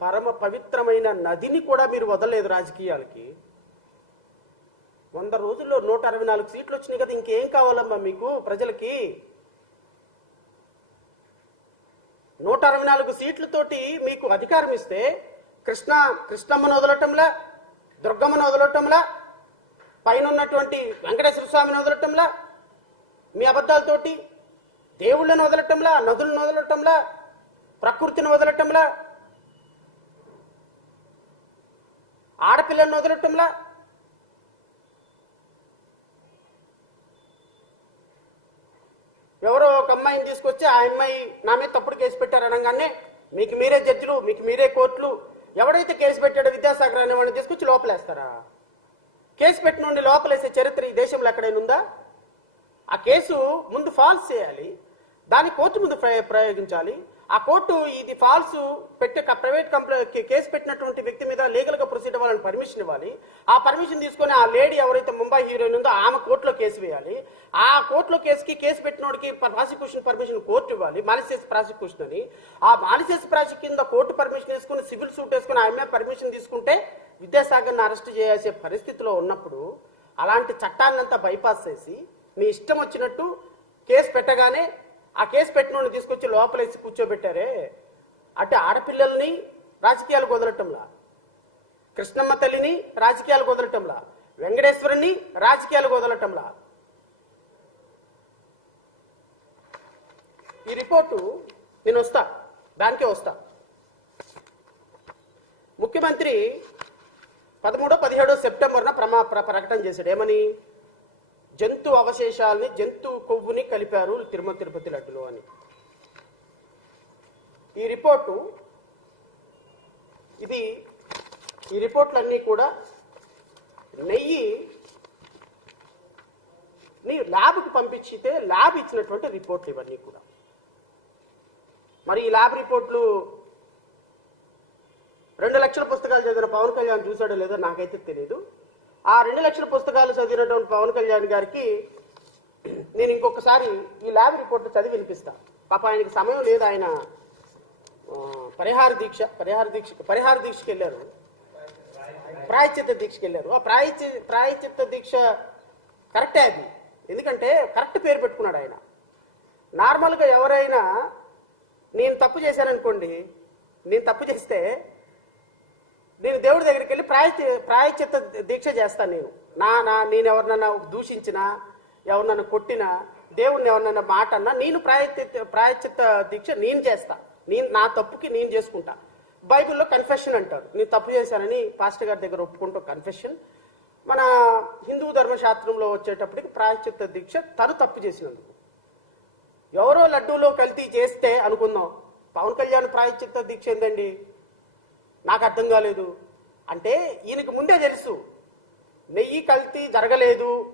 పరమ పవిత్రమైన నదిని కూడా మీరు వదలలేదు రాజకీయాలకి. వంద రోజుల్లో నూట అరవై నాలుగు సీట్లు వచ్చినాయి కదా ఇంకేం కావాలమ్మా మీకు ప్రజలకి? నూట అరవై నాలుగు సీట్లతోటి మీకు అధికారం ఇస్తే కృష్ణ కృష్ణమ్మను వదలటంలా దుర్గమ్మను వదలటంలా పైన ఉన్నటువంటి వెంకటేశ్వర స్వామిని వదలటంలా మీ అబద్ధాలతోటి దేవుళ్ళను వదలటంలా నదులను వదలటంలా ప్రకృతిని వదలటంలా ఆడపిల్లను వదలటంలా ఎవరో ఒక అమ్మాయిని తీసుకొచ్చి ఆ అమ్మాయి నా మీద తప్పుడు కేసు పెట్టారు అనగానే మీకు మీరే జడ్జిలు మీకు మీరే కోర్టులు ఎవడైతే కేసు పెట్టాడో విద్యాసాగర్ అనే వాడిని తీసుకొచ్చి లోపలేస్తారా? కేసు పెట్టిన లోపలేసే చరిత్ర ఈ దేశంలో ఎక్కడైనా ఉందా? ఆ కేసు ముందు ఫాల్స్ చేయాలి దాన్ని కోర్టు ముందు ప్రయోగించాలి ఆ కోర్టు ఇది ఫాల్స్ పెట్టే ప్రైవేట్ కంప్లైంట్ కేసు పెట్టినటువంటి వ్యక్తి మీద లీగల్గా ప్రొసీడ్ అవ్వాలని పర్మిషన్ ఇవ్వాలి. ఆ పర్మిషన్ తీసుకొని ఆ లేడీ ఎవరైతే ముంబై హీరోయిన్ ఉందో ఆమె కోర్టులో కేసు వేయాలి. ఆ కోర్టులో కేసుకి కేసు పెట్టినోడికి ప్రాసిక్యూషన్ పర్మిషన్ కోర్టు ఇవ్వాలి. మాలిసియస్ ప్రాసిక్యూషన్ అని. ఆ మాలిసియస్ ప్రాసిక్యూషన్ కింద కోర్టు పర్మిషన్ తీసుకుని సివిల్ సూట్ వేసుకుని ఆమె పర్మిషన్ తీసుకుంటే విద్యాసాగర్ని అరెస్ట్ చేయాల్సే పరిస్థితిలో ఉన్నప్పుడు అలాంటి చట్టాన్నంతా బైపాస్ చేసి మీ ఇష్టం వచ్చినట్టు కేసు పెట్టగానే ఆ కేసు పెట్టిన తీసుకొచ్చి లోపలేసి కూర్చోబెట్టారే? అంటే ఆడపిల్లల్ని రాజకీయాలకు వదలటంలా కృష్ణమ్మ తల్లిని రాజకీయాలకు వదలటంలా వెంకటేశ్వరుని రాజకీయాలకు వదలటంలా ఈ రిపోర్టు నేను వస్తా దానికే వస్తా. ముఖ్యమంత్రి పదమూడో పదిహేడో సెప్టెంబర్న ప్రమా ప్ర- ప్రకటన చేశాడు. ఏమని? జంతు అవశేషాలని జంతు కొవ్వుని కలిపారు తిరుమల తిరుపతి లడ్డులో అని. ఈ రిపోర్టు ఇది ఈ రిపోర్ట్లన్నీ కూడా నెయ్యి నీ ల్యాబ్కి పంపించితే ల్యాబ్ ఇచ్చినటువంటి రిపోర్ట్లు ఇవన్నీ కూడా. మరి ఈ ల్యాబ్ రిపోర్ట్లు రెండు లక్షల పుస్తకాలు చదివిన పవన్ కళ్యాణ్ చూసాడో లేదో నాకైతే తెలియదు ఆ రెండు లక్షల పుస్తకాలు చదివినటువంటి పవన్ కళ్యాణ్ గారికి నేను ఇంకొకసారి ఈ ల్యాబ్ రిపోర్ట్లు చదివి వినిపిస్తా. పాప ఆయనకి సమయం లేదు ఆయన పరిహార దీక్ష పరిహార దీక్ష పరిహార దీక్షకి వెళ్ళారు. ప్రాయచిత్త దీక్షకి వెళ్ళారు. ఆ ప్రాయచి ప్రాయచిత్త దీక్ష కరెక్టే అది. ఎందుకంటే కరెక్ట్ పేరు పెట్టుకున్నాడు ఆయన. నార్మల్గా ఎవరైనా నేను తప్పు చేశాననుకోండి నేను తప్పు చేస్తే నేను దేవుడి దగ్గరికి వెళ్ళి ప్రాయచి ప్రాయచిత్త దీక్ష చేస్తాను నేను. నా నా నేను ఎవరినన్నా దూషించినా ఎవరినన్నా కొట్టినా దేవుడిని ఎవరినన్నా మాట అన్నా నేను ప్రాయచిత్త ప్రాయచిత్త దీక్ష నేను చేస్తా. నేను నా తప్పుకి నేను చేసుకుంటా. బైబిల్లో కన్ఫెషన్ అంటారు. నేను తప్పు చేశానని పాస్టర్ గారి దగ్గర ఒప్పుకుంటూ కన్ఫెషన్ మన హిందూ ధర్మశాస్త్రంలో వచ్చేటప్పటికి ప్రాయచిత్త దీక్ష తను తప్పు చేసినందుకు. ఎవరో లడ్డూలో కల్తీ చేస్తే అనుకుందాం. పవన్ కళ్యాణ్ ప్రాయచిత్త దీక్ష ఏందండి? నాకు అర్థం కాలేదు. అంటే ఈయనకు ముందే తెలుసు. నెయ్యి కల్తీ జరగలేదు.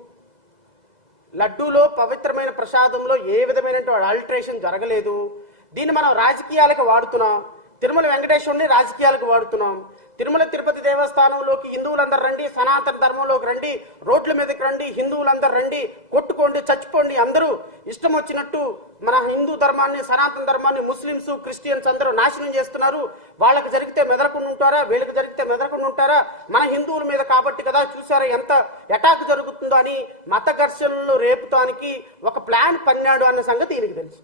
లడ్డూలో పవిత్రమైన ప్రసాదంలో ఏ విధమైన అల్టరేషన్ జరగలేదు. దీన్ని మనం రాజకీయాలకు వాడుతున్నాం. తిరుమల వెంకటేశ్వరుని రాజకీయాలకు వాడుతున్నాం. తిరుమల తిరుపతి దేవస్థానంలోకి హిందువులందరూ రండి సనాతన ధర్మంలోకి రండి రోడ్ల మీదకి రండి హిందువులందరూ రండి కొట్టుకోండి చచ్చిపోండి అందరూ. ఇష్టం వచ్చినట్టు మన హిందూ ధర్మాన్ని సనాతన ధర్మాన్ని ముస్లింస్ క్రిస్టియన్స్ అందరూ నాశనం చేస్తున్నారు. వాళ్ళకి జరిగితే మెదలకుండా ఉంటారా? వీళ్ళకి జరిగితే మెదలకుండా ఉంటారా? మన హిందువుల మీద కాబట్టి కదా చూసారా ఎంత అటాక్ జరుగుతుందో అని మత ఘర్షణలు రేపుతానికి ఒక ప్లాన్ పన్నాడు అన్న సంగతి ఈయనకి తెలుసు.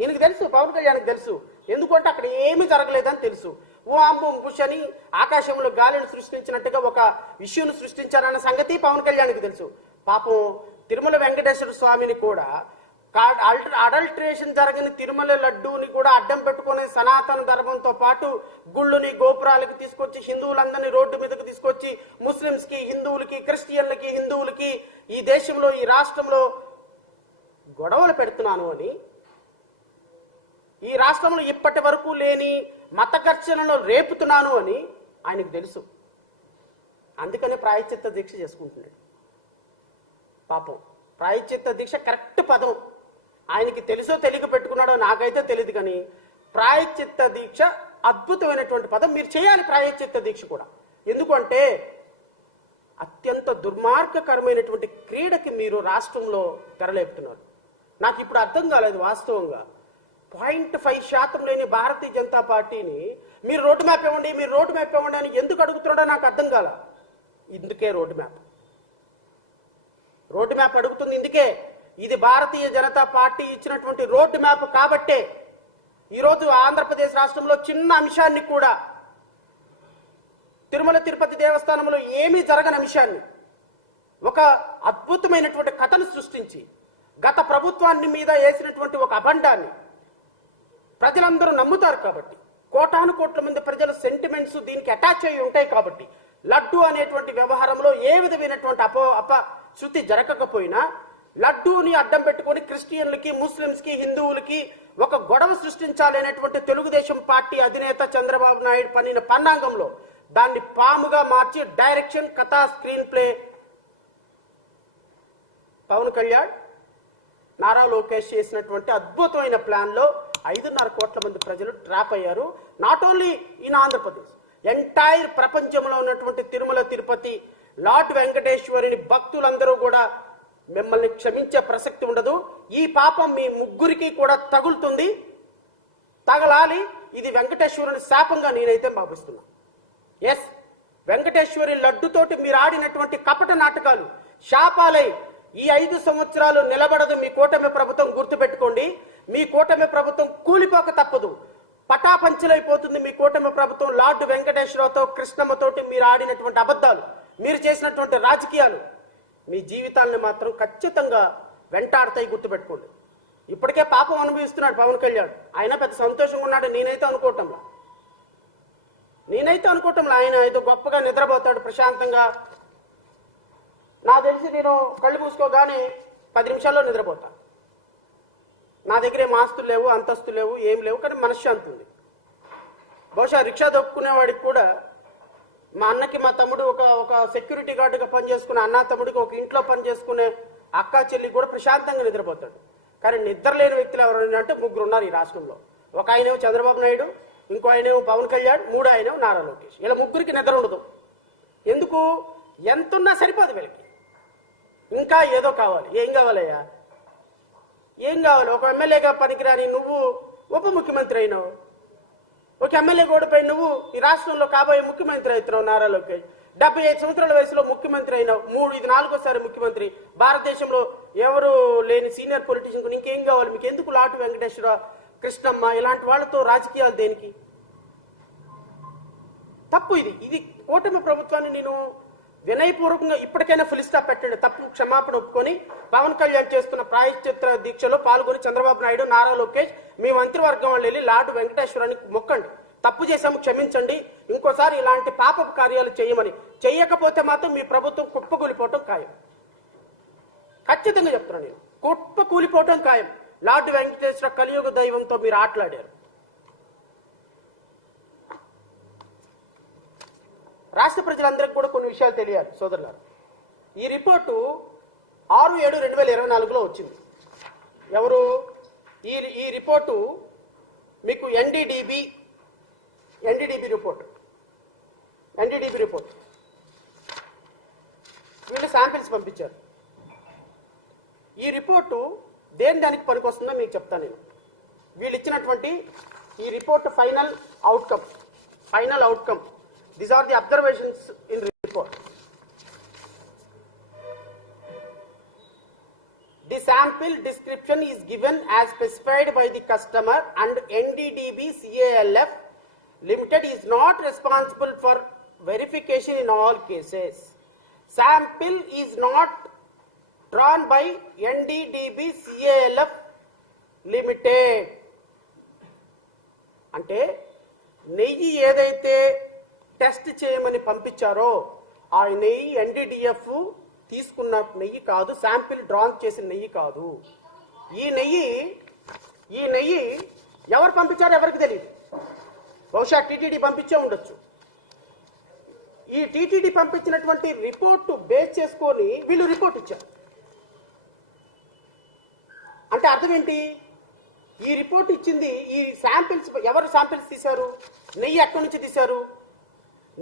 ఈయనకి తెలుసు పవన్ కళ్యాణ్కి తెలుసు. ఎందుకంటే అక్కడ ఏమీ జరగలేదని తెలుసు. ఓ బుష్ అని ఆకాశంలో గాలిని సృష్టించినట్టుగా ఒక ఇష్యూను సృష్టించారన్న సంగతి పవన్ కళ్యాణ్కి తెలుసు. పాపం తిరుమల వెంకటేశ్వర స్వామిని కూడా అడల్ట్రేషన్ జరగని తిరుమల లడ్డూని కూడా అడ్డం పెట్టుకునే సనాతన ధర్మంతో పాటు గుళ్ళుని గోపురాలకి తీసుకొచ్చి హిందువులందరినీ రోడ్డు మీదకి తీసుకొచ్చి ముస్లింస్కి హిందువులకి క్రిస్టియన్లకి హిందువులకి ఈ దేశంలో ఈ రాష్ట్రంలో గొడవలు పెడుతున్నాను అని ఈ రాష్ట్రంలో ఇప్పటి వరకు లేని మత ఘర్షణను రేపుతున్నాను అని ఆయనకు తెలుసు. అందుకనే ప్రాయచిత్త దీక్ష చేసుకుంటున్నాడు. పాపం. ప్రాయచిత్త దీక్ష కరెక్ట్ పదం. ఆయనకి తెలుసో తెలియక పెట్టుకున్నాడో నాకైతే తెలియదు కానీ ప్రాయచిత్త దీక్ష అద్భుతమైనటువంటి పదం. మీరు చేయాలి ప్రాయచిత్త దీక్ష కూడా. ఎందుకంటే అత్యంత దుర్మార్గకరమైనటువంటి క్రీడకి మీరు రాష్ట్రంలో తెరలేపుతున్నారు. నాకు ఇప్పుడు అర్థం కాలేదు వాస్తవంగా. పాయింట్ ఫైవ్ శాతం లేని భారతీయ జనతా పార్టీని మీరు రోడ్డు మ్యాప్ ఇవ్వండి మీరు రోడ్డు మ్యాప్ ఇవ్వండి అని ఎందుకు అడుగుతున్నాడో నాకు అర్థం కాల. ఇందుకే రోడ్డు మ్యాప్. రోడ్డు మ్యాప్ అడుగుతుంది ఇందుకే. ఇది భారతీయ జనతా పార్టీ ఇచ్చినటువంటి రోడ్డు మ్యాప్ కాబట్టే ఈరోజు ఆంధ్రప్రదేశ్ రాష్ట్రంలో చిన్న అంశాన్ని కూడా తిరుమల తిరుపతి దేవస్థానంలో ఏమీ జరగని అంశాన్ని ఒక అద్భుతమైనటువంటి కథను సృష్టించి గత ప్రభుత్వాన్ని మీద వేసినటువంటి ఒక అభండాన్ని ప్రజలందరూ నమ్ముతారు కాబట్టి. కోటాను కోట్ల మంది ప్రజల సెంటిమెంట్స్ దీనికి అటాచ్ అయి ఉంటాయి కాబట్టి. లడ్డు అనేటువంటి వ్యవహారంలో ఏ విధమైనటువంటి అపో అప శృతి జరగకపోయినా లడ్డూని అడ్డం పెట్టుకొని క్రిస్టియన్లకి ముస్లింస్కి హిందువులకి ఒక గొడవ సృష్టించాలి అనేటువంటి తెలుగుదేశం పార్టీ అధినేత చంద్రబాబు నాయుడు పన్నిన పన్నాంగంలో దాన్ని పాముగా మార్చి డైరెక్షన్ కథా స్క్రీన్ ప్లే. పవన్ కళ్యాణ్ నారా లోకేష్ చేసినటువంటి అద్భుతమైన ప్లాన్లో ఐదున్నర కోట్ల మంది ప్రజలు ట్రాప్ అయ్యారు. Not only in Andhra Pradesh entire ప్రపంచంలో ఉన్నటువంటి తిరుమల తిరుపతి లార్డ్ వెంకటేశ్వరుని భక్తులందరూ కూడా మిమ్మల్ని క్షమించే ప్రసక్తి ఉండదు. ఈ పాపం మీ ముగ్గురికి కూడా తగులుతుంది. తగలాలి. ఇది వెంకటేశ్వరుని శాపంగా నేనైతే భావిస్తున్నా. ఎస్ వెంకటేశ్వరి లడ్డుతోటి మీరు ఆడినటువంటి కపట నాటకాలు శాపాలై ఈ ఐదు సంవత్సరాలు నిలబడదు మీ కూటమి ప్రభుత్వం గుర్తుపెట్టుకోండి. మీ కూటమి ప్రభుత్వం కూలిపోక తప్పదు. పటాపంచలైపోతుంది మీ కూటమి ప్రభుత్వం లార్డు వెంకటేశ్వరరావుతో కృష్ణమ్మతోటి మీరు ఆడినటువంటి అబద్ధాలు మీరు చేసినటువంటి రాజకీయాలు. మీ జీవితాలను మాత్రం ఖచ్చితంగా వెంటాడతాయి గుర్తుపెట్టుకోండి. ఇప్పటికే పాపం అనుభవిస్తున్నాడు పవన్ కళ్యాణ్. ఆయన పెద్ద సంతోషంగా ఉన్నాడు నేనైతే అనుకోవటంలా. నేనైతే అనుకోవటంలా. ఆయన ఏదో గొప్పగా నిద్రపోతాడు ప్రశాంతంగా. నా తెలిసి నేను కళ్ళు మూసుకోగానే పది నిమిషాల్లో నిద్రపోతా. నా దగ్గర ఏం ఆస్తులు లేవు అంతస్తులు లేవు ఏం లేవు కానీ మనశ్శాంతి ఉంది. బహుశా రిక్షా దొక్కునేవాడికి కూడా మా అన్నకి మా తమ్ముడు ఒక ఒక సెక్యూరిటీ గార్డుగా పనిచేసుకునే అన్న తమ్ముడికి ఒక ఇంట్లో పనిచేసుకునే అక్క చెల్లి కూడా ప్రశాంతంగా నిద్రపోతాడు. కానీ నిద్ర లేని వ్యక్తులు ఎవరు అంటే ముగ్గురు ఉన్నారు ఈ రాష్ట్రంలో. ఒక ఆయనేమో చంద్రబాబు నాయుడు ఇంకో ఆయనేమో పవన్ కళ్యాణ్ మూడో ఆయనేమో నారా లోకేష్. ఇలా ముగ్గురికి నిద్ర ఉండదు. ఎందుకు? ఎంతున్నా సరిపోదు వీళ్ళకి. ఇంకా ఏదో కావాలి. ఏం కావాలయ్యా? ఏం కావాలి? ఒక ఎమ్మెల్యేగా పనికిరాని నువ్వు ఉప ముఖ్యమంత్రి అయినావు. ఒక ఎమ్మెల్యే గోడపై నువ్వు ఈ రాష్ట్రంలో కాబోయే ముఖ్యమంత్రి అవుతున్నావు నారా లోకేష్. డెబ్బై ఐదు సంవత్సరాల వయసులో ముఖ్యమంత్రి అయినావు. మూడు ఇది నాలుగోసారి ముఖ్యమంత్రి. భారతదేశంలో ఎవరు లేని సీనియర్ పొలిటీషియన్ ఇంకేం కావాలి? మీకు ఎందుకు లాటు వెంకటేశ్వర కృష్ణమ్మ? ఇలాంటి వాళ్ళతో రాజకీయాలు దేనికి? తప్పు ఇది. ఇది కూటమి ప్రభుత్వాన్ని నేను వినయపూర్వకంగా ఇప్పటికైనా ఫుల్ స్టాప్ పెట్టండి. తప్పు క్షమాపణ ఒప్పుకొని పవన్ కళ్యాణ్ చేస్తున్న ప్రాయశ్చిత్ర దీక్షలో పాల్గొని చంద్రబాబు నాయుడు నారా లోకేష్ మీ మంత్రివర్గం వాళ్ళు వెళ్ళి లార్డు వెంకటేశ్వరానికి మొక్కండి. తప్పు చేశాము క్షమించండి. ఇంకోసారి ఇలాంటి పాపపు కార్యాలు చేయమని. చేయకపోతే మాత్రం మీ ప్రభుత్వం కుప్పకూలిపోవటం ఖాయం. ఖచ్చితంగా చెప్తున్నాను నేను. కుప్ప కూలిపోవటం ఖాయం. లార్డు వెంకటేశ్వర కలియుగ దైవంతో మీరు ఆటలాడారు. రాష్ట్ర ప్రజలందరికీ కూడా కొన్ని విషయాలు తెలియాలి సోదరులారు. ఈ రిపోర్టు ఆరు ఏడు రెండు వేల ఇరవై నాలుగులో వచ్చింది. ఎవరు? ఈ ఈ రిపోర్టు మీకు NDDB NDDB report. NDDB report. వీళ్ళు శాంపిల్స్ పంపించారు. ఈ రిపోర్టు దేని దానికి పనికొస్తుందో మీకు చెప్తాను నేను. వీళ్ళు ఇచ్చినటువంటి ఈ report final outcome final outcome. These are the observations in report The sample description is given as specified by the customer and NDDB CALF Limited is not responsible for verification in all cases. Sample is not drawn by NDDB CALF Limited. అంటే నెయ్యి ఏదైతే test చేయమని పంపించారో ఆ నెయ్యి ఎన్డీడిఎఫ్ తీసుకున్న నెయ్యి కాదు శాంపిల్ డ్రాన్ చేసిన నెయ్యి కాదు. ఈ నెయ్యి ఈ నెయ్యి ఎవరు పంపించారో ఎవరికి తెలియదు బహుశా టీటీడీ పంపించే ఉండొచ్చు. ఈ టీటీడీ పంపించినటువంటి రిపోర్టు బేస్ చేసుకొని వీళ్ళు రిపోర్ట్ ఇచ్చారు. అంటే అర్థం ఏంటి? ఈ రిపోర్ట్ ఇచ్చింది ఈ శాంపిల్స్ ఎవరు శాంపిల్స్ తీశారు? నెయ్యి ఎక్కడి నుంచి తీశారు?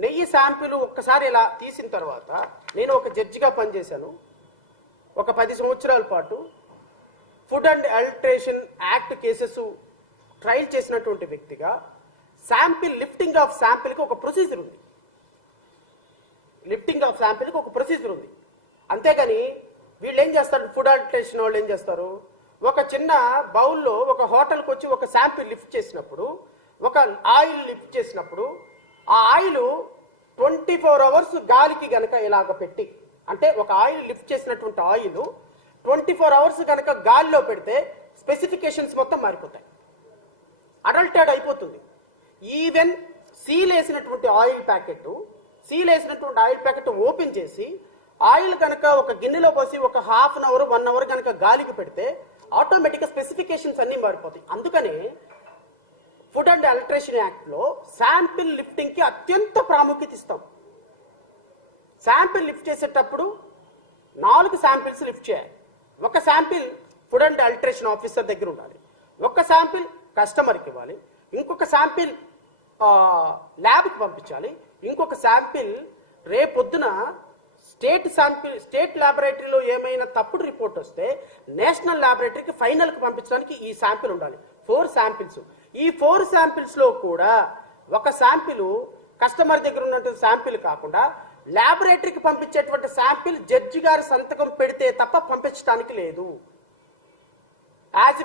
నెయ్యి శాంపిల్ ఒక్కసారి ఇలా తీసిన తర్వాత నేను ఒక జడ్జిగా పనిచేశాను. ఒక పది సంవత్సరాల పాటు food and adulteration act cases trial చేసినటువంటి వ్యక్తిగా శాంపిల్ లిఫ్టింగ్ ఆఫ్ శాంపిల్కి ఒక ప్రొసీజర్ ఉంది. లిఫ్టింగ్ ఆఫ్ శాంపిల్కి ఒక ప్రొసీజర్ ఉంది. అంతేగాని వీళ్ళు ఏం చేస్తారు? ఫుడ్ అల్ట్రేషన్ వాళ్ళు ఏం చేస్తారు? ఒక చిన్న బౌల్లో ఒక హోటల్కి వచ్చి ఒక శాంపిల్ లిఫ్ట్ చేసినప్పుడు ఒక ఆయిల్ లిఫ్ట్ చేసినప్పుడు ఆ ఆయిల్ ట్వంటీ ఫోర్ అవర్స్ గాలికి గనక ఇలాగ పెట్టి అంటే ఒక ఆయిల్ లిఫ్ట్ చేసినటువంటి ఆయిల్ ట్వంటీ ఫోర్ అవర్స్ కనుక గాలిలో పెడితే స్పెసిఫికేషన్స్ మొత్తం మారిపోతాయి. అడల్టెడ్ అయిపోతుంది. ఈవెన్ సీల్ వేసినటువంటి ఆయిల్ ప్యాకెట్ సీల్ వేసినటువంటి ఆయిల్ ప్యాకెట్ ఓపెన్ చేసి ఆయిల్ కనుక ఒక గిన్నెలో పోసి ఒక half an hour one hour కనుక గాలికి పెడితే ఆటోమేటిక్గా స్పెసిఫికేషన్స్ అన్ని మారిపోతాయి. అందుకనే ఫుడ్ అండ్ అల్ట్రేషన్ యాక్ట్లో శాంపిల్ లిఫ్టింగ్కి అత్యంత ప్రాముఖ్యత ఇస్తాం. శాంపిల్ లిఫ్ట్ చేసేటప్పుడు నాలుగు శాంపిల్స్ లిఫ్ట్ చేయాలి. ఒక sample food and adulteration officer దగ్గర ఉండాలి. ఒక శాంపిల్ కస్టమర్కి ఇవ్వాలి. ఇంకొక శాంపిల్ ల్యాబ్కి పంపించాలి. ఇంకొక శాంపిల్ రేపొద్దున స్టేట్ శాంపిల్ స్టేట్ ల్యాబొరేటరీలో ఏమైనా తప్పుడు రిపోర్ట్ వస్తే నేషనల్ ల్యాబొరేటరీకి ఫైనల్కి పంపించడానికి ఈ శాంపిల్ ఉండాలి. Four samples. ఈ ఫోర్ శాంపిల్స్లో కూడా ఒక శాంపిల్ కస్టమర్ దగ్గర ఉన్నటువంటి శాంపిల్ కాకుండా ల్యాబొరేటరీకి పంపించేటువంటి శాంపిల్ జడ్జి గారి సంతకం పెడితే తప్ప పంపించడానికి లేదు.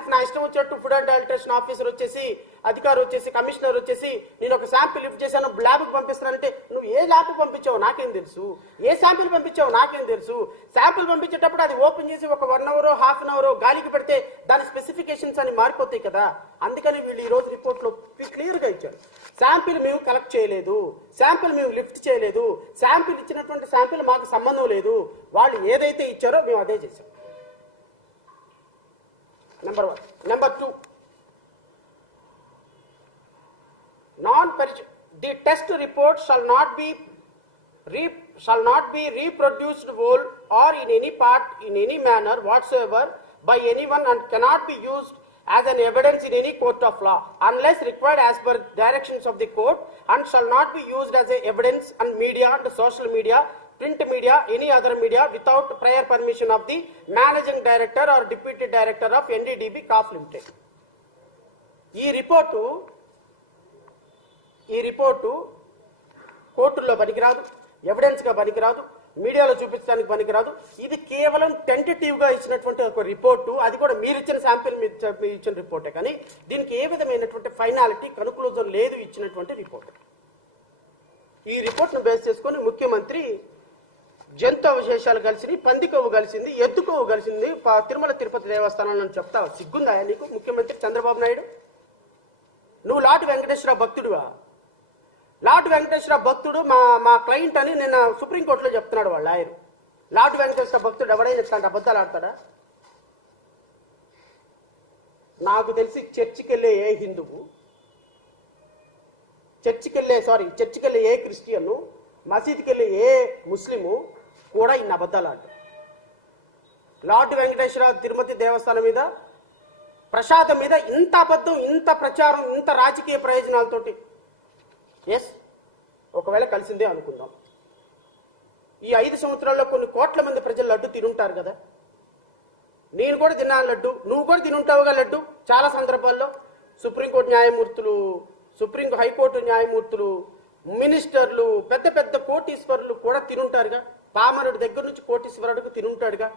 ఇఫ్ నా ఇష్టం వచ్చినట్టు ఫుడ్ అండ్ అల్ట్రేషన్ ఆఫీసర్ వచ్చేసి అధికారి వచ్చేసి కమిషనర్ వచ్చేసి నేను ఒక శాంపిల్ లిఫ్ట్ చేశాను ల్యాబ్కి పంపిస్తానంటే నువ్వు ఏ ల్యాబ్ పంపించావు నాకేం తెలుసు? ఏ శాంపిల్ పంపించావు నాకేం తెలుసు? శాంపిల్ పంపించేటప్పుడు అది ఓపెన్ చేసి ఒక one hour half an hour గాలికి పెడితే దాని స్పెసిఫికేషన్స్ అని మారిపోతాయి కదా? అందుకని వీళ్ళు ఈ రోజు రిపోర్ట్లో క్లియర్గా ఇచ్చారు. శాంపిల్ మేము కలెక్ట్ చేయలేదు. శాంపిల్ మేము లిఫ్ట్ చేయలేదు. శాంపిల్ ఇచ్చినటువంటి శాంపిల్ మాకు సంబంధం లేదు. వాళ్ళు ఏదైతే ఇచ్చారో మేము అదే చేసాం number one. Number two, non the test report shall not be re, shall not be reproduced whole or in any part in any manner whatsoever by anyone and cannot be used as an evidence in any court of law unless required as per directions of the court and shall not be used as a evidence on media and social media print media any other media without prior permission of the managing director or deputy director of NDDB కాఫ్ limited. ఈ report ఈ report కోర్టుల్లో పనికిరాదు ఎవిడెన్స్గా పనికిరాదు మీడియాలో చూపించడానికి పనికిరాదు. ఇది కేవలం టెంటేటివ్గా ఇచ్చినటువంటి ఒక రిపోర్టు. అది కూడా మీరు ఇచ్చిన శాంపిల్ మీరు ఇచ్చిన రిపోర్టే కానీ దీనికి ఏ విధమైనటువంటి ఫైనాలిటీ కనుక్లూజన్ లేదు ఇచ్చినటువంటి రిపోర్ట్. ఈ రిపోర్ట్ను బేస్ చేసుకొని ముఖ్యమంత్రి జంతు అవశేషాలు కలిసి పంది కొవ్వు కలిసింది ఎద్దు కొవ్వు కలిసింది తిరుమల తిరుపతి దేవస్థానం చెప్తా. సిగ్గుందా నీకు? ముఖ్యమంత్రి చంద్రబాబు నాయుడు? నువ్వు లాటి వెంకటేశ్వర భక్తుడువా? లార్డ్ వెంకటేశ్వర భక్తుడు మా మా క్లయింట్ అని నిన్న సుప్రీంకోర్టులో చెప్తున్నాడు వాళ్ళ ఆయన లార్డ్ వెంకటేశ్వర భక్తుడు ఎవడైనా ఇట్లాంటి అబద్ధాలు ఆడతాడా? నాకు తెలిసి చర్చికి వెళ్ళే ఏ హిందువు చర్చికి వెళ్ళే సారీ చర్చికి వెళ్ళే ఏ క్రిస్టియన్ మసీద్కి వెళ్ళే ఏ ముస్లిము కూడా ఇన్ని అబద్ధాలు ఆడు లార్డ్ వెంకటేశ్వర తిరుమతి దేవస్థానం మీద ప్రసాదం మీద ఇంత అబద్ధం ఇంత ప్రచారం ఇంత రాజకీయ ప్రయోజనాలతోటి. ఎస్ ఒకవేళ కలిసిందే అనుకుందాం. ఈ ఐదు సంవత్సరాల్లో కొన్ని కోట్ల మంది ప్రజలు లడ్డు తినుంటారు కదా. నేను కూడా తిన్నాను లడ్డు నువ్వు కూడా తినుంటావుగా లడ్డు. చాలా సందర్భాల్లో సుప్రీంకోర్టు న్యాయమూర్తులు సుప్రీం హైకోర్టు న్యాయమూర్తులు మినిస్టర్లు పెద్ద పెద్ద కోటీశ్వరులు కూడా తినుంటారుగా. పామరుడి దగ్గర నుంచి కోటీశ్వరుడికి తినుంటాడుగా.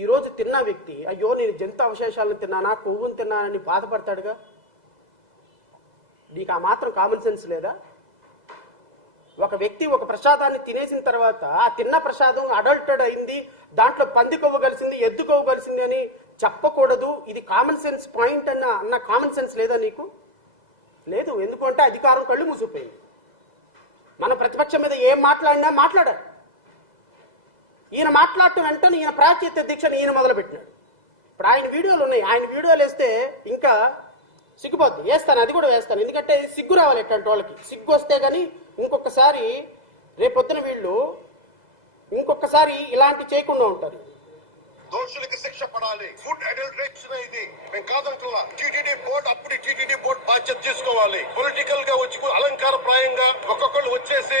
ఈరోజు తిన్న వ్యక్తి అయ్యో నేను జంతు అవశేషాలను తిన్నానా కొవ్వును తిన్నానని బాధపడతాడుగా? నీకు ఆ మాత్రం కామన్ సెన్స్ లేదా? ఒక వ్యక్తి ఒక ప్రసాదాన్ని తినేసిన తర్వాత ఆ తిన్న ప్రసాదం అడల్టెడ్ అయింది దాంట్లో పంది కొవ్వు కలిసింది ఎద్దు కొవ్వు కలిసింది అని చెప్పకూడదు. ఇది కామన్ సెన్స్ పాయింట్ అన్న అన్న కామన్ సెన్స్ లేదా నీకు? లేదు ఎందుకంటే అధికారం కళ్ళు మూసిపోయింది. మన ప్రతిపక్షం మీద ఏం మాట్లాడినా మాట్లాడారు ఈయన మాట్లాడటం వెంటనే ఈయన ప్రాచ్యత దీక్షను ఈయన మొదలుపెట్టినాడు. ఇప్పుడు ఆయన వీడియోలు ఉన్నాయి. ఆయన వీడియోలు వేస్తే ఇంకా సిగ్గుపోద్ది. వేస్తాను అది కూడా వేస్తాను. ఎందుకంటే సిగ్గు రావాలి ఎట్లాంటి వాళ్ళకి. సిగ్గు వస్తే కానీ ఇంకొకసారి రేపొద్దున వీళ్ళు ఇంకొకసారి ఇలాంటి చేయకుండా ఉంటారు. దోషులకి శిక్ష పడాలి. ఫుడ్ అడల్ట్రేషన్ ఇది. మేము కాదంటున్నా టీటీడీ బోర్డు అప్పుడు టీటీడీ బోర్డు బాధ్యత తీసుకోవాలి. పొలిటికల్గా వచ్చి అలంకార ప్రాయంగా ఒక్కొక్కళ్ళు వచ్చేసి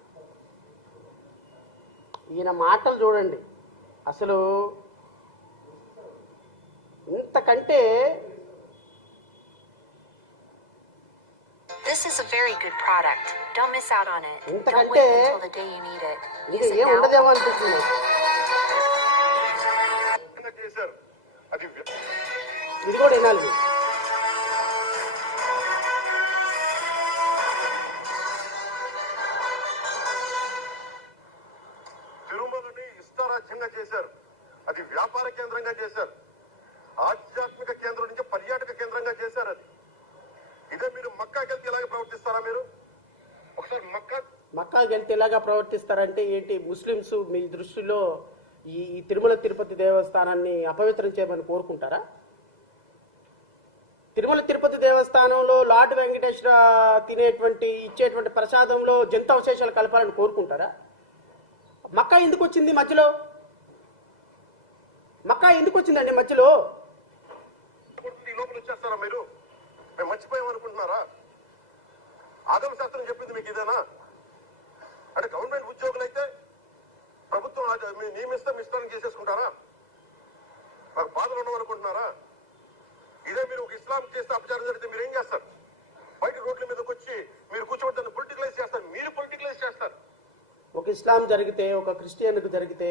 ఈయన మాటలు చూడండి అసలు ఇంతకంటే This is a very good product. Don't miss out on it. Don't ఇంతకంటే wait until the day you need it. Use it now. ఇది కూడా వినాలి ఎలాగా ప్రవర్తిస్తారంటే ఏంటి? ముస్లిమ్స్ మీ దృష్టిలో ఈ తిరుమల తిరుపతి దేవస్థానాన్ని అపవిత్రం చేయమని కోరుకుంటారా? తిరుమల తిరుపతి దేవస్థానంలో లార్డ్ వెంకటేశ్వర తినేటువంటి ఇచ్చేటువంటి ప్రసాదంలో జంతు అవశేషాలు కలపాలని కోరుకుంటారా? మక్క ఎందుకు వచ్చింది మధ్యలో? మక్క ఎందుకు వచ్చిందండి మధ్యలో? మీరు? మేము మర్చిపోయాం ఆగమ శాస్త్రం చెప్పింది మీకు ఇదేనా? అంటే గవర్నమెంట్ ఉద్యోగులు అయితే ప్రభుత్వం అది నియమిస్తే మీ చేసేసుకుంటారా? మరి బాధలు ఉండవనుకుంటున్నారా? ఇదే మీరు ఒక ఇస్లాం చేస్తే అపచారం జరిగితే మీరు ఏం చేస్తారు? బయట రోడ్ల మీదకి వచ్చి మీరు కూర్చోబెట్టాన్ని పొలిటికలైజ్ చేస్తారు. మీరు పొలిటికలైజ్ చేస్తారు. ఒక ఇస్లాం జరిగితే ఒక క్రిస్టియన్కు జరిగితే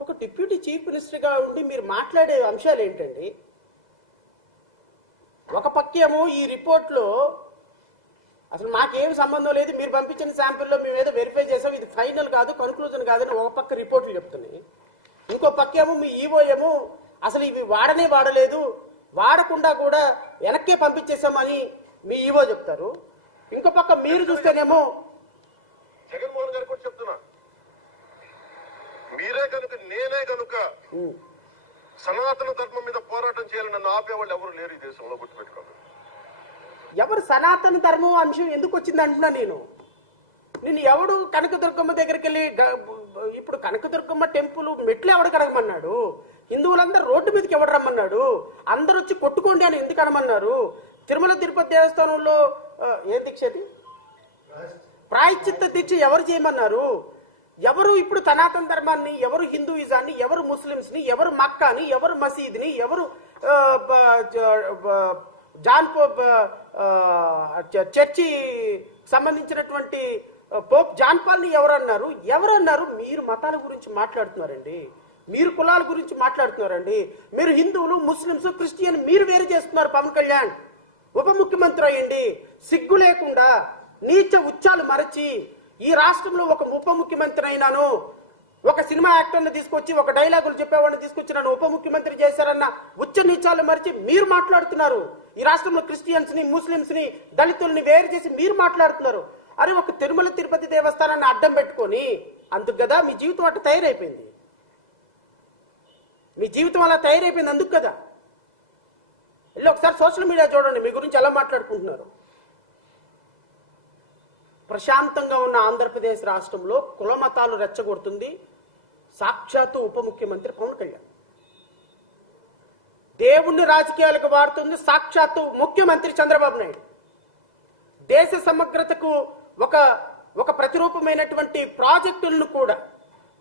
ఒక డిప్యూటీ చీఫ్ మినిస్టర్గా ఉండి మీరు మాట్లాడే అంశాలు ఏంటండి ఒక పక్కేమో ఈ రిపోర్ట్లో అసలు మాకేం సంబంధం లేదు మీరు పంపించిన శాంపిల్లో మేము ఏదో వెరిఫై చేసాం ఇది ఫైనల్ కాదు కన్క్లూజన్ కాదని ఒక పక్క రిపోర్ట్లు చెప్తున్నాయి. ఇంకో పక్కేమో మీ ఈవో ఏమో అసలు ఇవి వాడనే వాడలేదు వాడకుండా కూడా వెనక్కే పంపించేసామని మీ ఈవో చెప్తారు. ఇంకో పక్క మీరు చూస్తేనేమో జగన్మోహన్ గారికి కూడా చెప్తున్నా. మీరే కనుక నేనే కనుక సనాతన ధర్మం మీద పోరాటం చేయాలని నన్ను ఆపేవాళ్ళు ఎవరు లేరు ఈ దేశంలో గుర్తుపెట్టుకోండి. ఎవరు సనాతన ధర్మం అంశం ఎందుకు వచ్చింది అంటున్నా నేను. నేను ఎవడు కనకదుర్గమ్మ దగ్గరికి వెళ్ళి ఇప్పుడు ఇప్పుడు కనకదుర్గమ్మ టెంపుల్ మెట్లు ఎవడు కడగమన్నాడు? హిందువులందరూ రోడ్డు మీదకి ఎవడు రమ్మన్నాడు? అందరూ వచ్చి కొట్టుకోండి అని ఎందుకు అనమన్నారు? తిరుమల తిరుపతి దేవస్థానంలో ఏం దీక్షది ప్రాయశ్చిత్త దీక్ష ఎవరు చేయమన్నారు? ఎవరు ఇప్పుడు సనాతన ధర్మాన్ని ఎవరు హిందూయిజాన్ని ఎవరు ముస్లిమ్స్ని ఎవరు మక్కాని ఎవరు మసీద్ని ఎవరు జాన్ పోప్ చ- చర్చి సంబంధించినటువంటి పోప్ జాన్ పాల్ని ఎవరన్నారు? ఎవరన్నారు? మీరు మతాల గురించి మాట్లాడుతున్నారండి. మీరు కులాల గురించి మాట్లాడుతున్నారండి. మీరు హిందువులు ముస్లిమ్స్ క్రిస్టియన్ మీరు వేరు చేస్తున్నారు పవన్ కళ్యాణ్. ఉప ముఖ్యమంత్రి అయ్యండి. సిగ్గు లేకుండా నీచ ఉచ్చాలు మరచి ఈ రాష్ట్రంలో ఒక ఉప ముఖ్యమంత్రి అయినాను. ఒక సినిమా యాక్టర్ని తీసుకొచ్చి ఒక డైలాగులు చెప్పేవాడిని తీసుకొచ్చి నన్ను ఉప ముఖ్యమంత్రి చేశారన్న ఉచ్చ నీచాలు మరిచి మీరు మాట్లాడుతున్నారు. ఈ రాష్ట్రంలో క్రిస్టియన్స్ని ముస్లింస్ని దళితుల్ని వేరు చేసి మీరు మాట్లాడుతున్నారు. అరే ఒక తిరుమల తిరుపతి దేవస్థానాన్ని అడ్డం పెట్టుకొని అందుకు కదా మీ జీవితం అట్ట తయారైపోయింది. మీ జీవితం అలా తయారైపోయింది అందుకు కదా. వెళ్ళి ఒకసారి సోషల్ మీడియా చూడండి మీ గురించి ఎలా మాట్లాడుకుంటున్నారు. ప్రశాంతంగా ఉన్న ఆంధ్రప్రదేశ్ రాష్ట్రంలో కులమతాలు రెచ్చగొడుతుంది. సాక్షాత్తు ఉప ముఖ్యమంత్రి పవన్ కళ్యాణ్. దేవుణ్ణి రాజకీయాలకు వాడుతుంది సాక్షాత్తు ముఖ్యమంత్రి చంద్రబాబు నాయుడు. దేశ సమగ్రతకు ఒక ఒక ప్రతిరూపమైనటువంటి ప్రాజెక్టులను కూడా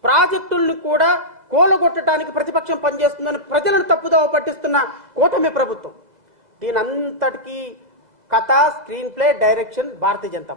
ప్రాజెక్టులను కూడా కోలుగొట్టడానికి ప్రతిపక్షం పనిచేస్తుందని ప్రజలను తప్పుదోవ పట్టిస్తున్న కూటమి ప్రభుత్వం. దీనంతటికీ కథ screen play direction Bharatiya Janata